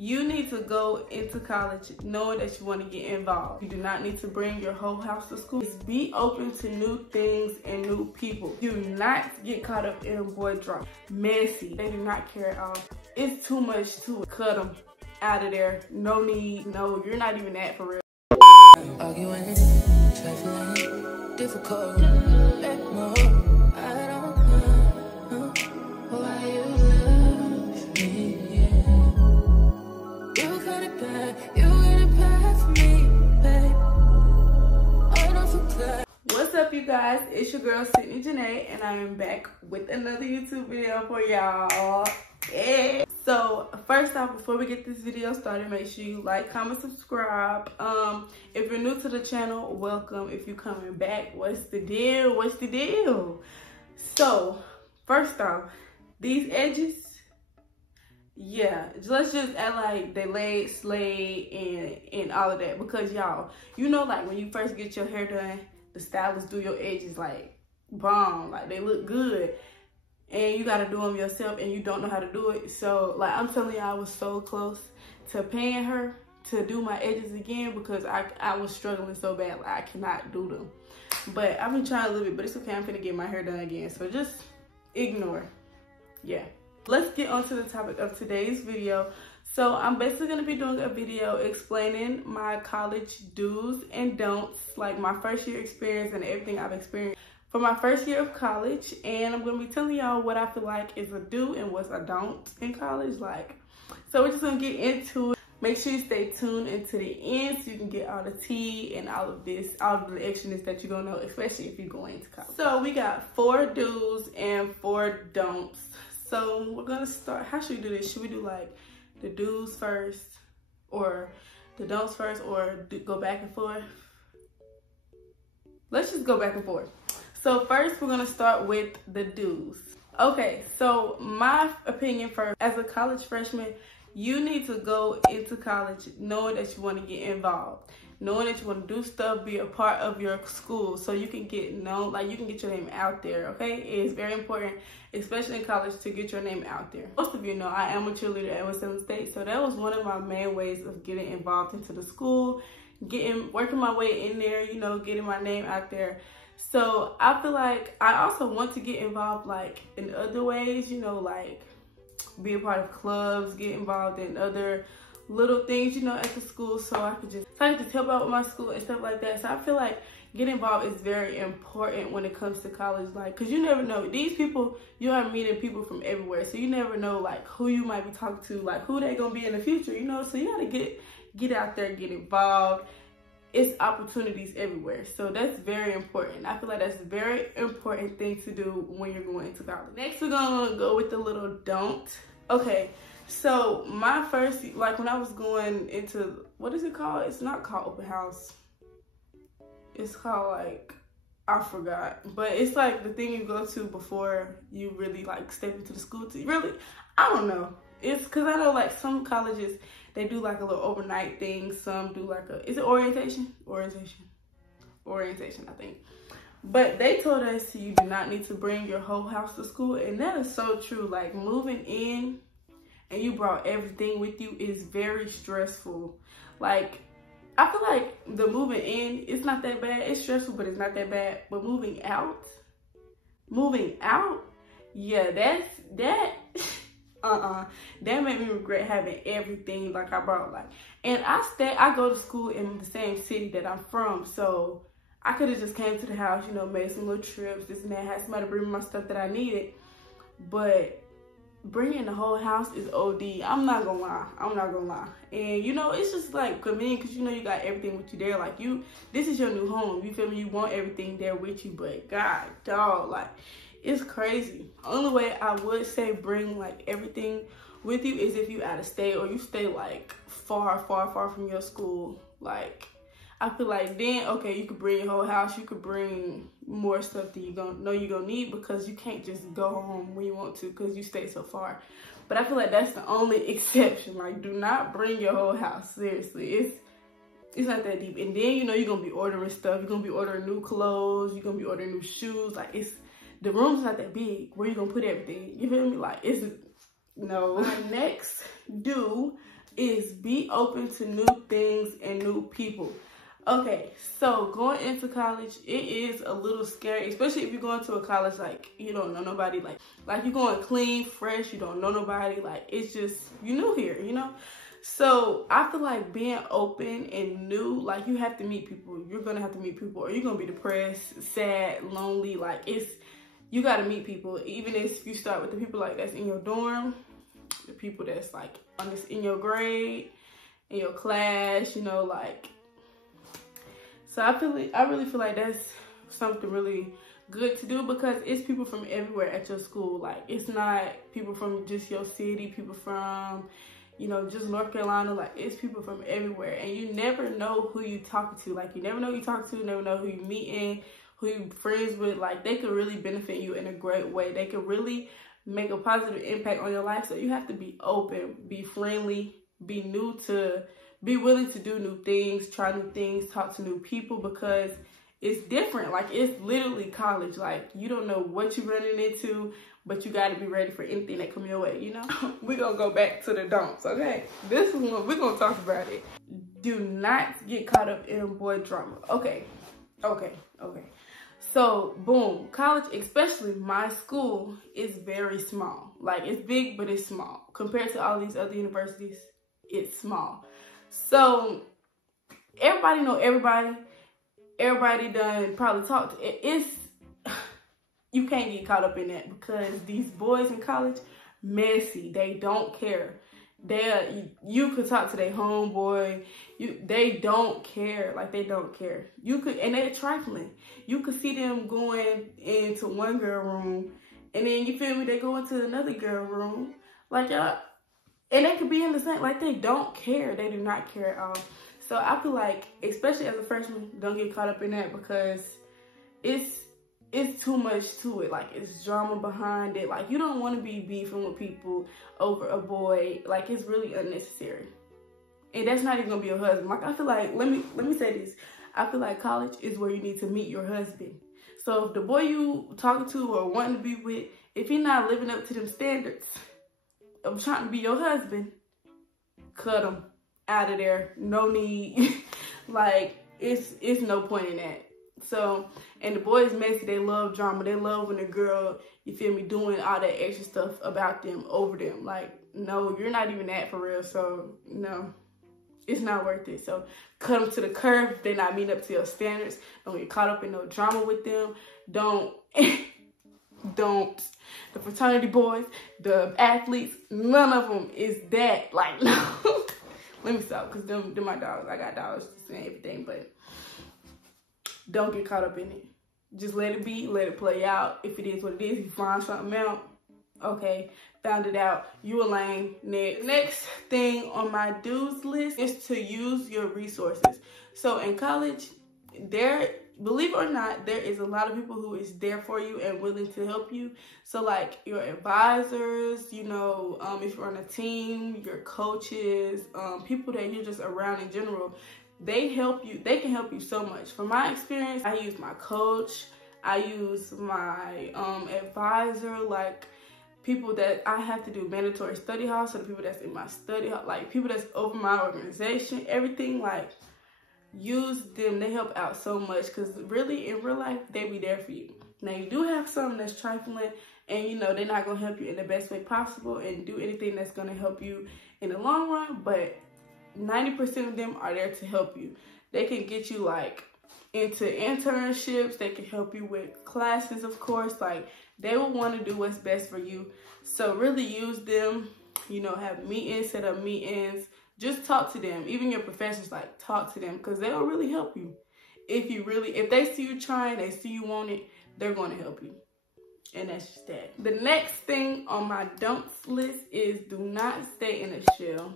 You need to go into college knowing that you want to get involved. You do not need to bring your whole house to school. Just be open to new things and new people. Do not get caught up in a boy drama. Messy. They do not care at all. It's too much to it. Cut them out of there. No need. No, you're not even that for real. Arguing, trifling, difficult, let more. I don't know why you love me. You got it bad for me, babe. I don't forget. What's up, you guys? It's your girl Sydney Janae, and I am back with another YouTube video for y'all. Yeah. So first off, before we get this video started, make sure you like, comment, subscribe. If you're new to the channel, welcome. If you're coming back, what's the deal? What's the deal? So first off, these edges, yeah, let's just act like they laid, slayed, and all of that, because y'all, you know, like when you first get your hair done, the stylists do your edges like bomb, like they look good. And you got to do them yourself, and you don't know how to do it. So, like, I'm telling you, I was so close to paying her to do my edges again, because I was struggling so bad. Like, I cannot do them. But I've been trying a little bit, but it's okay. I'm finna get my hair done again. So just ignore. Yeah. Let's get on to the topic of today's video. So I'm basically going to be doing a video explaining my college do's and don'ts, like my first year experience and everything I've experienced for my first year of college. And I'm going to be telling y'all what I feel like is a do and what's a don't in college. Like, so we're just going to get into it. Make sure you stay tuned into the end so you can get all the tea and all of this, all of the extraness that you're going to know, especially if you're going to college. So we got 4 do's and 4 don'ts. So we're going to start. How should we do this? Should we do like the do's first, or the don'ts first, or go back and forth? Let's just go back and forth. So first, we're going to start with the do's. Okay, so my opinion first, as a college freshman, you need to go into college knowing that you want to get involved, knowing that you want to do stuff, be a part of your school, so you can get known, like you can get your name out there, okay? It's very important, especially in college, to get your name out there. Most of you know I am a cheerleader at West State, so that was one of my main ways of getting involved into the school, working my way in there, you know, getting my name out there. So I feel like I also want to get involved like in other ways, you know, like be a part of clubs, get involved in other little things, you know, at the school, so I could just help out with my school and stuff like that. So I feel like getting involved is very important when it comes to college, like, because you never know. These people, you are meeting people from everywhere, so you never know, like, who you might be talking to, like, who they're going to be in the future, you know? So you got to get out there, get involved. It's opportunities everywhere, so that's very important. I feel like that's a very important thing to do when you're going into college. Next, we're gonna go with the little don't. Okay, so my first, like when I was going into, what is it called? It's not called open house. It's called like, I forgot, but it's like the thing you go to before you really like step into the school. Really, I don't know. It's because I know like some colleges, they do like a little overnight thing. Some do like is it orientation? Orientation, I think. But they told us you do not need to bring your whole house to school. And that is so true. Like moving in and you brought everything with you is very stressful. Like, I feel like the moving in, it's not that bad. It's stressful, but it's not that bad. But moving out, yeah, that made me regret having everything like I brought. Like, and I go to school in the same city that I'm from, so I could have just came to the house, you know, made some little trips, this and that, had somebody bring me my stuff that I needed. But bringing the whole house is OD. I'm not gonna lie. And you know, it's just like convenient because you know you got everything with you there. Like this is your new home. You feel me? You want everything there with you, but God, dog, like, it's crazy. Only way I would say bring like everything with you is if you out of state or you stay like far from your school. Like, I feel like then, okay, you could bring your whole house. You could bring more stuff that you're gonna need, because you can't just go home when you want to because you stay so far. But I feel like that's the only exception. Like, do not bring your whole house. Seriously, it's not that deep. And then, you know, you're gonna be ordering stuff. You're gonna be ordering new clothes. You're gonna be ordering new shoes. Like, the room's not that big. Where you gonna put everything? You feel me? Like, no. My next do is be open to new things and new people. Okay, so going into college, it is a little scary, especially if you're going to a college like you don't know nobody, like you're going clean, fresh, you don't know nobody, like it's just, you new here, you know? So I feel like being open and new, like you have to meet people. You're gonna have to meet people, or you're gonna be depressed, sad, lonely. Like you gotta meet people. Even if you start with the people like that's in your dorm, the people that's like in your grade, in your class, you know, like. So I really feel like that's something really good to do, because it's people from everywhere at your school. Like it's not people from just your city, people from, you know, just North Carolina. Like it's people from everywhere, and you never know who you talking to. Like you never know who you talking to, you never know who you meeting, who you friends with. Like they could really benefit you in a great way. They could really make a positive impact on your life. So you have to be open, be friendly, be willing to do new things, try new things, talk to new people, because it's different. Like it's literally college. Like you don't know what you're running into, but you got to be ready for anything that come your way, you know? We're going to go back to the don'ts, okay? This is one, we're going to talk about it. Do not get caught up in boy drama. Okay. So, boom, college, especially my school, is very small. Like, it's big, but it's small. Compared to all these other universities, it's small. So, everybody know everybody. Everybody done probably talked. You can't get caught up in that, because these boys in college, messy. They don't care. You could talk to their homeboy. They don't care. Like they don't care. And they're trifling. You could see them going into one girl room, and then you feel me, they go into another girl room. Like and they could be in the same. Like they don't care. They do not care at all. So I feel like, especially as a freshman, don't get caught up in that, because it's too much to it. Like it's drama behind it. Like you don't want to be beefing with people over a boy. Like it's really unnecessary, and that's not even gonna be your husband. Like I feel like, let me say this, I feel like college is where you need to meet your husband. So if the boy you talking to or wanting to be with, if he's not living up to them standards of trying to be your husband, cut him out of there. No need. Like it's no point in that. So, and the boys messy, they love drama. They love when the girl, you feel me, doing all that extra stuff about them, over them. Like, no, you're not even that for real. So, no, it's not worth it. So, cut them to the curb. If they're not meeting up to your standards. Don't get caught up in no drama with them. Don't. The fraternity boys, the athletes, none of them is that. Like, no. Let me stop, because them my dogs. I got dogs and everything, but don't get caught up in it. Just let it be, let it play out. If it is what it is, you find something out, okay, found it out, you a lame. Next thing on my do's list is to use your resources. So in college, believe it or not, there is a lot of people who is there for you and willing to help you. So like your advisors, you know, if you're on a team, your coaches, people that you're just around in general, they help you. They can help you so much. From my experience, I use my coach, I use my advisor, like people that I have to do mandatory study hall, so the people that's in my study hall, like people that's over my organization, everything, like use them. They help out so much, because really in real life, they be there for you. Now you do have some that's trifling, and you know they're not gonna help you in the best way possible and do anything that's gonna help you in the long run, but 90% of them are there to help you. They can get you like into internships. They can help you with classes, of course. Like they will want to do what's best for you. So really use them, you know, have meetings, set up meetings, just talk to them. Even your professors, like talk to them, because they'll really help you. If they see you trying, they see you want it, they're going to help you. And that's just that. The next thing on my don'ts list is do not stay in a shell.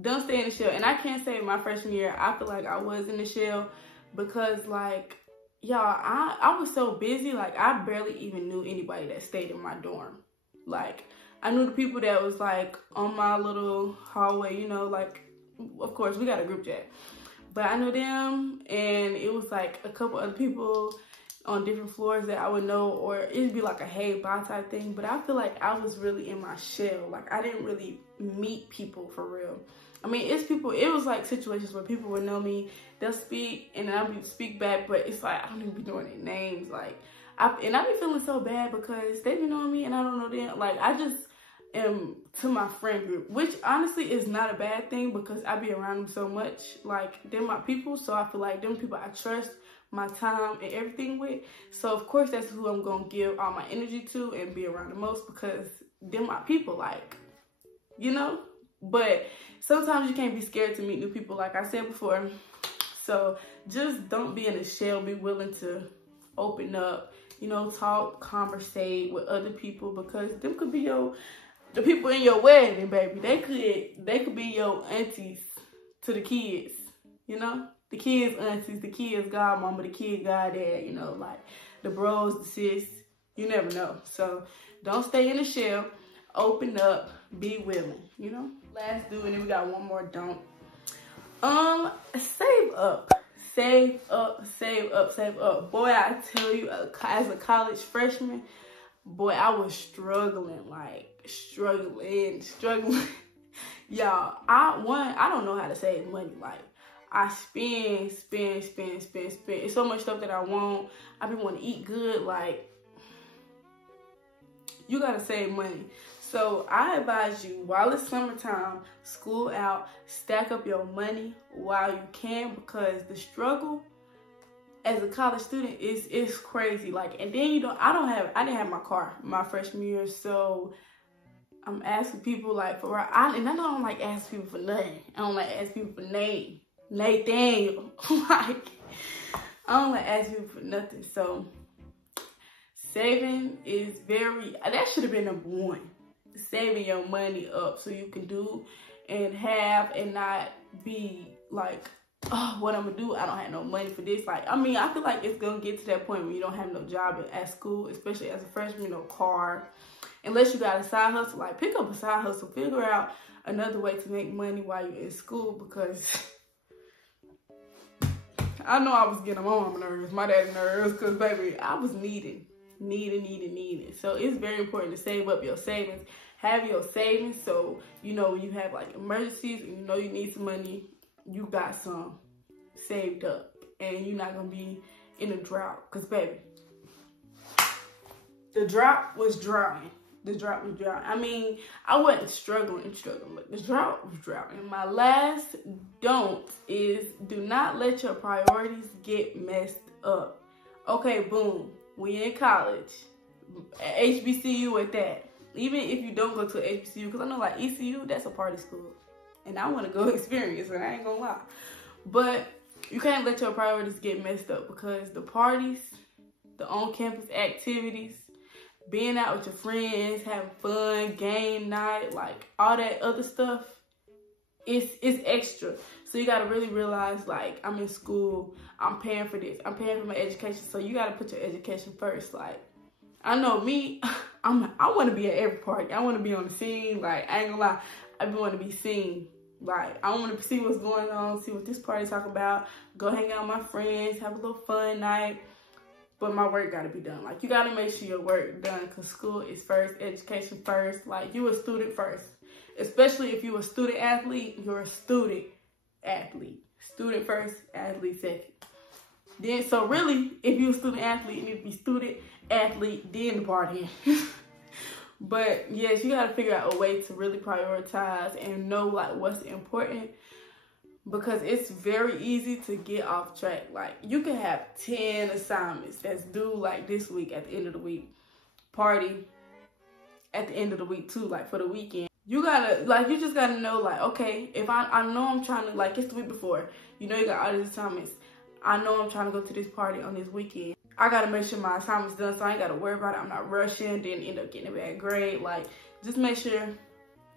Don't stay in the shell. And I can't say my freshman year, I feel like I was in the shell, because like, y'all, I was so busy. Like I barely even knew anybody that stayed in my dorm. Like I knew the people that was like on my little hallway, you know, like of course we got a group chat, but I knew them, and it was like a couple other people on different floors that I would know, or it'd be like a hey bye type thing. But I feel like I was really in my shell. Like I didn't really meet people for real. I mean, it's people, it was like situations where people would know me, they'll speak, and I would speak back, but it's like, I don't even be knowing their names, like, I be feeling so bad because they be knowing me and I don't know them. Like, I just am to my friend group, which honestly is not a bad thing because I be around them so much. Like, they're my people, so I feel like them people I trust my time and everything with. So, of course, that's who I'm going to give all my energy to and be around the most because they're my people, like, you know? But sometimes you can't be scared to meet new people, like I said before. So just don't be in a shell. Be willing to open up, you know, talk, conversate with other people because them could be the people in your wedding, baby. They could be your aunties to the kids, you know? The kids' aunties, the kids' godmama, the kid goddad, you know, like the bros, the sis. You never know. So don't stay in a shell. Open up. Be willing, you know? Last do, and then we got one more don't. Save up. Save up, save up, save up. Boy, I tell you, as a college freshman, boy, I was struggling, like struggling. Y'all, I don't know how to save money. Like, I spend. It's so much stuff that I want. I be want to eat good. Like, you gotta save money. So I advise you, while it's summertime, school out, stack up your money while you can, because the struggle as a college student is crazy. Like, and then I didn't have my car my freshman year, so I'm asking people like for and I don't like asking people for nothing. I don't like asking people for Nathan. Like, I don't like asking people for nothing. So saving is that should have been number one. Saving your money up so you can do and have and not be like, oh, what I'm gonna do? I don't have no money for this. Like, I mean, I feel like it's gonna get to that point where you don't have no job at school, especially as a freshman, no car. Unless you got a side hustle, like pick up a side hustle, figure out another way to make money while you're in school, because I know I was getting my mom nervous, my daddy nervous, because baby, I was needing. So it's very important to save up your savings. Have your savings so you know when you have like emergencies and you know you need some money, you got some saved up and you're not gonna be in a drought. Because baby, the drought was drying. I mean, I wasn't struggling, but the drought was drought. And my last don't is do not let your priorities get messed up. Okay, boom. When you're in college, HBCU at that. Even if you don't go to HBCU, because I know like ECU, that's a party school. And I want to go experience it, I ain't gonna lie. But you can't let your priorities get messed up because the parties, the on-campus activities, being out with your friends, having fun, game night, like all that other stuff, it's extra. So you got to really realize, like, I'm in school, I'm paying for this, I'm paying for my education. So you got to put your education first. Like, I know me, I want to be at every party. I want to be on the scene. Like, I ain't gonna lie, I want to be seen. Like, I want to see what's going on, see what this party's talking about, go hang out with my friends, have a little fun night. But my work got to be done. Like, you got to make sure your work done because school is first, education first. Like, you a student first. Especially if you're a student athlete, you're a student athlete. Student first, athlete second. Then, so really, if you're a student athlete, you need to be student athlete, then the party. But yes, you got to figure out a way to really prioritize and know like what's important, because it's very easy to get off track. Like, you can have 10 assignments that's due like this week at the end of the week, party at the end of the week too, like for the weekend. You gotta, like, you just gotta know, like, okay, if I know I'm trying to, like, it's the week before, you know you got all these assignments. I know I'm trying to go to this party on this weekend. I gotta make sure my assignment's done so I ain't gotta worry about it. I'm not rushing, then end up getting a bad grade. Like, just make sure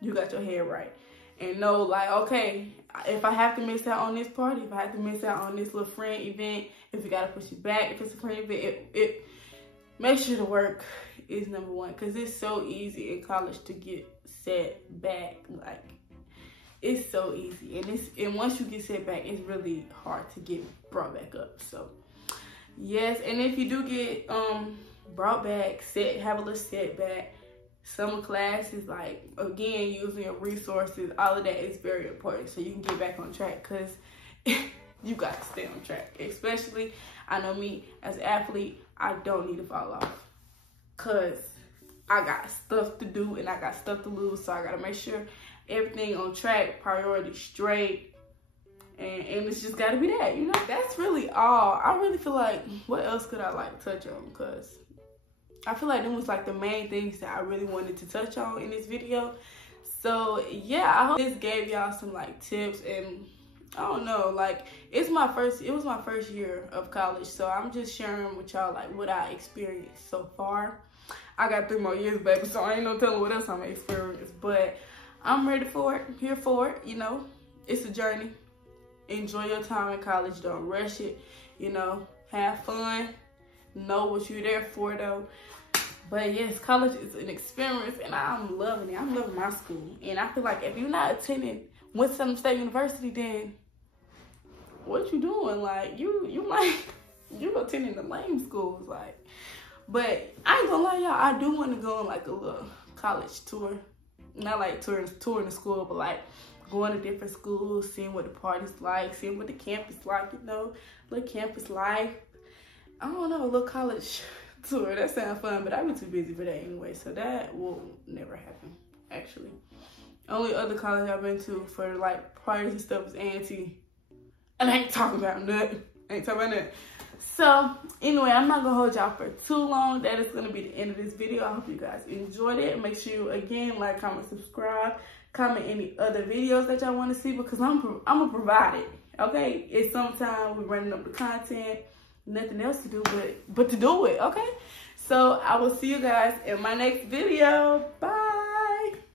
you got your head right. And know, like, okay, if I have to miss out on this party, if I have to miss out on this little friend event, if you gotta push it back, if it's a friend event, it make sure the work is number one. Because it's so easy in college to get set back. Like, it's so easy. And once you get set back, it's really hard to get brought back up. So, yes. And if you do get brought back, have a little setback, summer classes, like, again, using your resources, all of that is very important so you can get back on track, because you got to stay on track. Especially, I know me as an athlete, I don't need to fall off, because I got stuff to do and I got stuff to lose, so I got to make sure everything on track, priority straight, and it's just got to be that, you know. That's really all. I really feel like, what else could I like touch on, because I feel like them was like the main things that I really wanted to touch on in this video. So yeah, I hope this gave y'all some like tips, and I don't know, like it was my first year of college, so I'm just sharing with y'all like what I experienced so far. I got 3 more years, baby, so I ain't no telling what else I'm gonna experience, but I'm ready for it, here for it, you know. It's a journey. Enjoy your time in college, don't rush it, you know, have fun, know what you're there for though. But yes, college is an experience and I'm loving it. I'm loving my school. And I feel like if you're not attending Winston State University, then what you doing? Like you attending the lame schools, like. But I ain't gonna lie, y'all, I do want to go on like a little college tour. Not like touring the school, but like going to different schools, seeing what the party's like, seeing what the campus like, you know, little campus life. I don't know, a little college tour. That sounds fun, but I've been too busy for that anyway, so that will never happen, actually. Only other college I've been to for like parties and stuff is A&T. And I ain't talking about that. So anyway, I'm not gonna hold y'all for too long. That is gonna be the end of this video. I hope you guys enjoyed it. Make sure you again like, comment, subscribe, comment any other videos that y'all want to see, because I'm gonna provide it. Okay, it's sometime we're running up the content, nothing else to do but to do it. Okay, so I will see you guys in my next video. Bye.